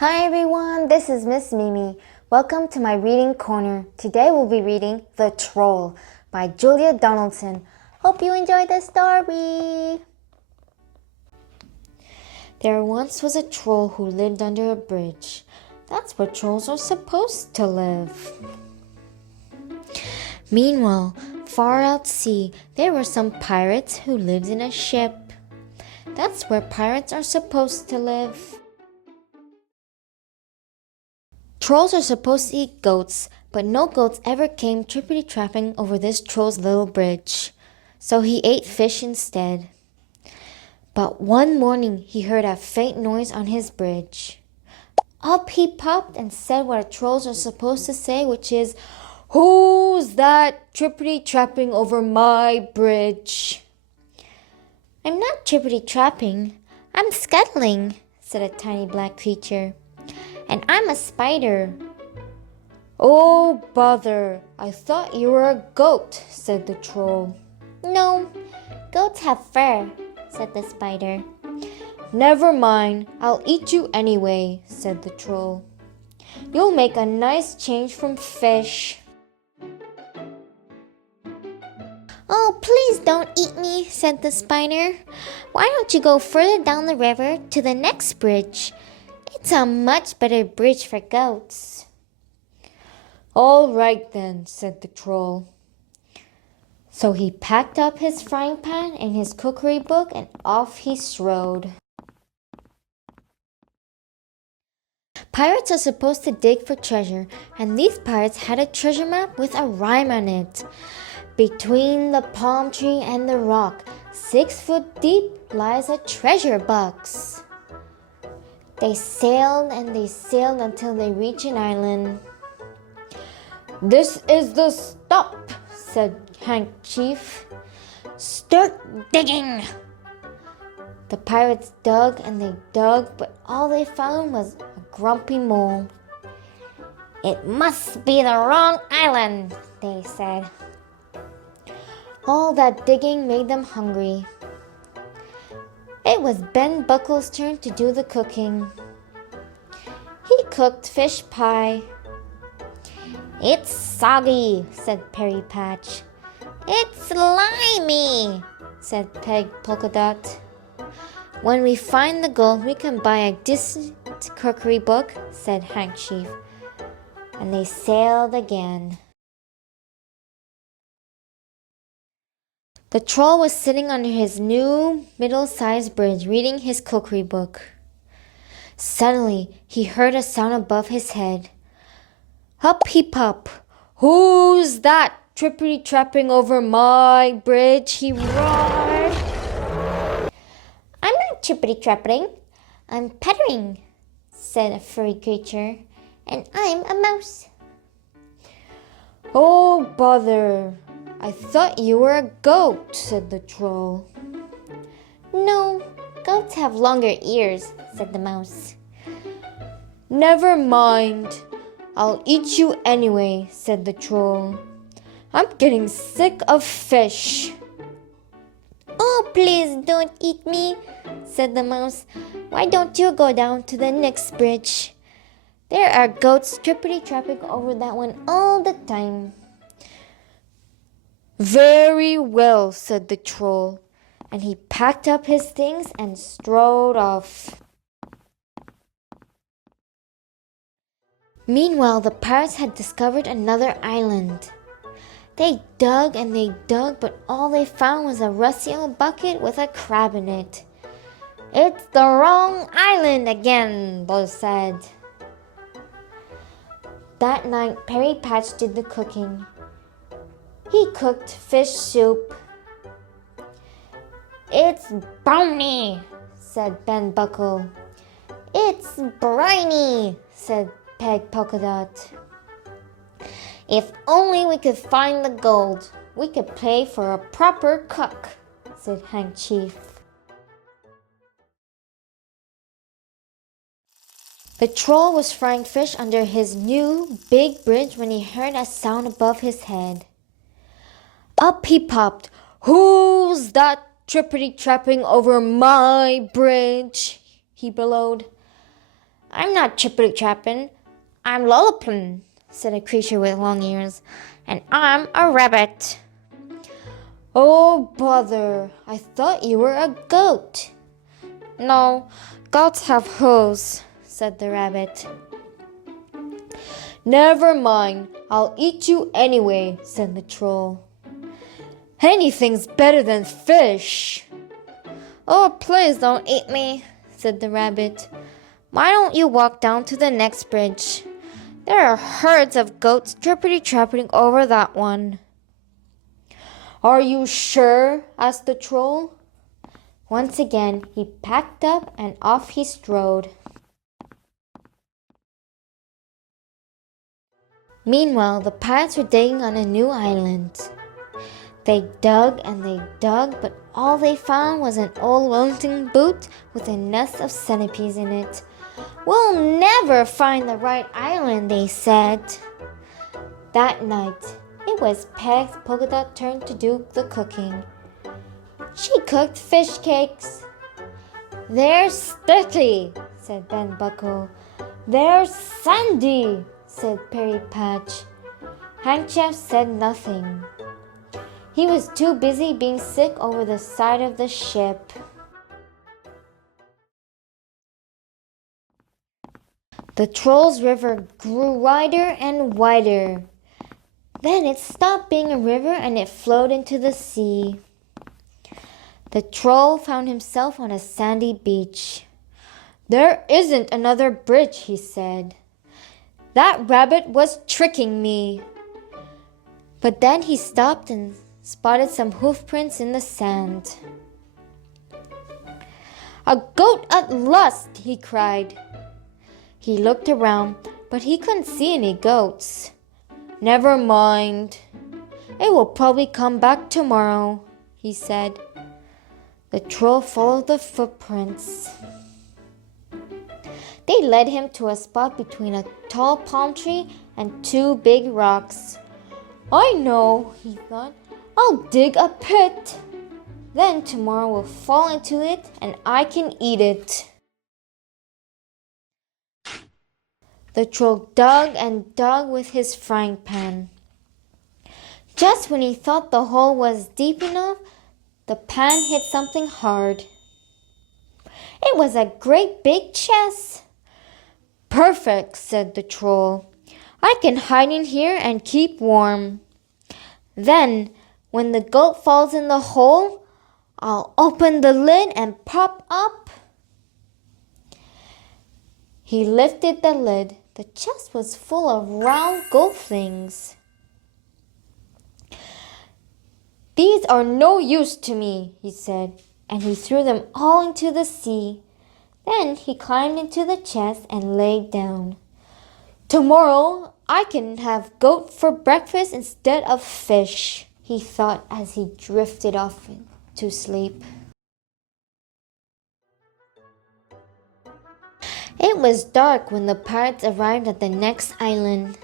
Hi everyone, this is Miss Mimi. Welcome to my reading corner. Today we'll be reading The Troll by Julia Donaldson. Hope you enjoy the story. There once was a troll who lived under a bridge. That's where trolls are supposed to live. Meanwhile, far out sea, there were some pirates who lived in a ship. That's where pirates are supposed to live. Trolls are supposed to eat goats, but no goats ever came trippity-trapping over this troll's little bridge. So he ate fish instead. But one morning he heard a faint noise on his bridge. Up he popped and said what trolls are supposed to say, which is, "Who's that trippity-trapping over my bridge?" "I'm not trippity-trapping, I'm scuttling," said a tiny black creature. "And I'm a spider." "Oh, bother, I thought you were a goat," said the troll. "No, goats have fur," said the spider. "Never mind, I'll eat you anyway," said the troll. "You'll make a nice change from fish." "Oh, please don't eat me," said the spider. "Why don't you go further down the river to the next bridge? It's a much better bridge for goats." "All right then," said the troll. So he packed up his frying pan and his cookery book and off he strode. Pirates are supposed to dig for treasure, and these pirates had a treasure map with a rhyme on it. Between the palm tree and the rock, 6 foot deep, lies a treasure box. They sailed and they sailed until they reached an island. "This is the stop," said Hank Chief. "Start digging." The pirates dug and they dug, but all they found was a grumpy mole. "It must be the wrong island," they said. All that digging made them hungry. It was Ben Buckle's turn to do the cooking. He cooked fish pie. "It's soggy," said Perry Patch. "It's slimy," said Peg Polka Dot. "When we find the gold, we can buy a decent cookery book," said Hank Chief. And they sailed again. The troll was sitting under his new middle-sized bridge reading his cookery book. Suddenly, he heard a sound above his head. Up he popped. "Who's that trippity-trapping over my bridge?" he roared. "I'm not trippity-trapping, I'm pattering," said a furry creature. "And I'm a mouse." "Oh, bother, I thought you were a goat," said the troll. "No, goats have longer ears," said the mouse. "Never mind, I'll eat you anyway," said the troll. "I'm getting sick of fish." "Oh, please don't eat me," said the mouse. "Why don't you go down to the next bridge? There are goats trippity-trapping over that one all the time." "Very well," said the troll, and he packed up his things and strode off. Meanwhile, the pirates had discovered another island. They dug and they dug, but all they found was a rusty old bucket with a crab in it. "It's the wrong island again," they said. That night, Perry Patch did the cooking. He cooked fish soup. "It's briny," said Ben Buckle. "It's briny," said Peg Polka Dot. "If only we could find the gold, "We could pay for a proper cook," said Hank Chief. The troll was frying fish under his new big bridge when he heard a sound above his head. Up he popped. "Who's that trippity-trapping over my bridge?" he bellowed. I'm not trippity trapping. I'm lolloping, said a creature with long ears. And I'm a rabbit. Oh, bother. I thought you were a goat. No, goats have hooves, said the rabbit. Never mind. I'll eat you anyway, said the troll. Anything's better than fish. Oh, please don't eat me, said the rabbit. Why don't you walk down to the next bridge? There are herds of goats trippity-trapping over that one. Are you sure? Asked the troll. Once again, he packed up and off he strode. Meanwhile, the pirates were digging on a new island. They dug and they dug, but all they found was an old Wellington boot with a nest of centipedes in it. We'll never find the right island, they said. That night, it was Peg's polka dot turn to do the cooking. She cooked fish cakes. They're sticky, said Ben Buckle. They're sandy, said Perry Patch. Hank Chef said nothing. He was too busy being sick over the side of the ship. The Trolls River grew wider and wider. Then it stopped being a river and it flowed into the sea. The troll found himself on a sandy beach. There isn't another bridge, he said. That rabbit was tricking me. But then he stopped and spotted some hoof prints in the sand. A goat at last, he cried. He looked around, but he couldn't see any goats. Never mind. It will probably come back tomorrow, he said. The troll followed the footprints. They led him to a spot between a tall palm tree and two big rocks. I know, he thought. I'll dig a pit. Then tomorrow we'll fall into it and I can eat it. The troll dug and dug with his frying pan. Just when he thought the hole was deep enough, the pan hit something hard. It was a great big chest. Perfect, said the troll. I can hide in here and keep warm. Then, when the goat falls in the hole, I'll open the lid and pop up. He lifted the lid. The chest was full of round goat things. These are no use to me, he said, and he threw them all into the sea. Then he climbed into the chest and lay down. Tomorrow I can have goat for breakfast instead of fish, he thought as he drifted off to sleep. It was dark when the pirates arrived at the next island.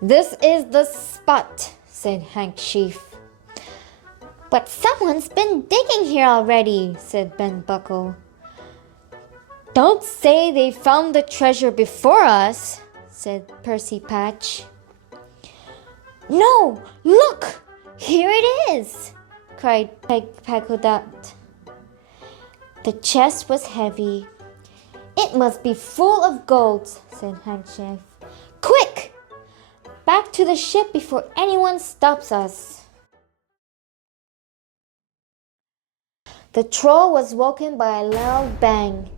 This is the spot, said Hank Chief. But someone's been digging here already, said Ben Buckle. Don't say they found the treasure before us, said Percy Patch. No, look, here it is, cried Peg Peggle-Dot. The chest was heavy. It must be full of gold, said Hank Chef. Quick! Back to the ship before anyone stops us. The troll was woken by a loud bang.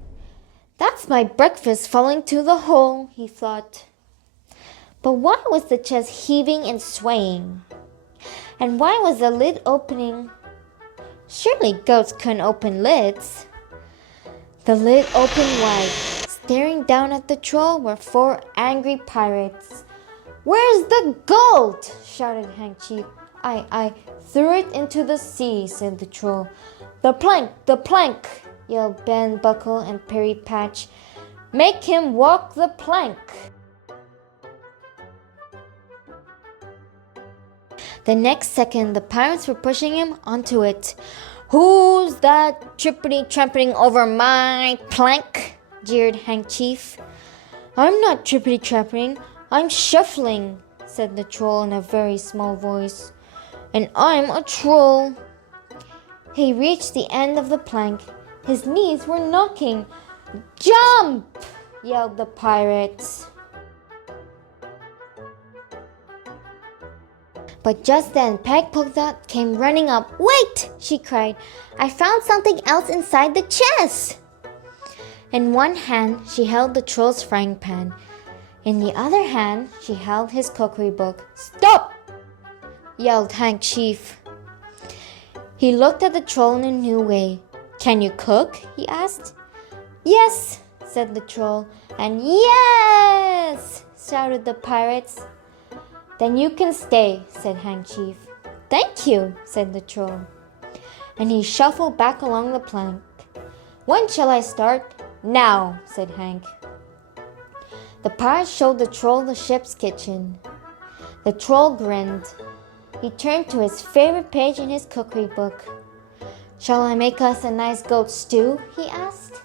That's my breakfast falling to the hole, he thought. But why was the chest heaving and swaying? And why was the lid opening? Surely goats couldn't open lids. The lid opened wide. Staring down at the troll were 4 angry pirates. Where's the gold? Shouted Hank Chief. I threw it into the sea, said the troll. The plank, yelled Ben Buckle and Perry Patch. Make him walk the plank. The next second, the pirates were pushing him onto it. Who's that trippity-tramping over my plank? jeered Hank Chief. I'm not trippity-trapping, I'm shuffling, said the troll in a very small voice. And I'm a troll. He reached the end of the plank. His knees were knocking. Jump! Yelled the pirate. But just then, Peg Polkadot came running up. Wait! She cried. I found something else inside the chest. In one hand, she held the troll's frying pan. In the other hand, she held his cookery book. Stop! Yelled Hank Chief. He looked at the troll in a new way. Can you cook? He asked. Yes, said the troll. And yes, shouted the pirates. Then you can stay, said Hank Chief. Thank you, said the troll. And he shuffled back along the plank. When shall I start? Now, said Hank. The pirate showed the troll the ship's kitchen. The troll grinned. He turned to his favorite page in his cookery book. Shall I make us a nice goat stew? He asked.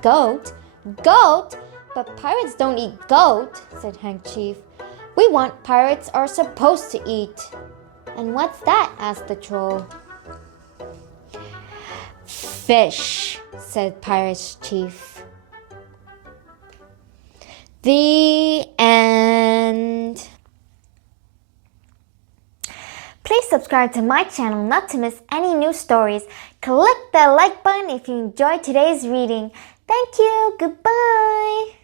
Goat? Goat? But pirates don't eat goat, said Hank Chief. We want pirates are supposed to eat. And what's that? Asked the troll. Fish, said Pirate Chief. The end. Please subscribe to my channel not to miss any new stories. Click the like button if you enjoyed today's reading. Thank you. Goodbye.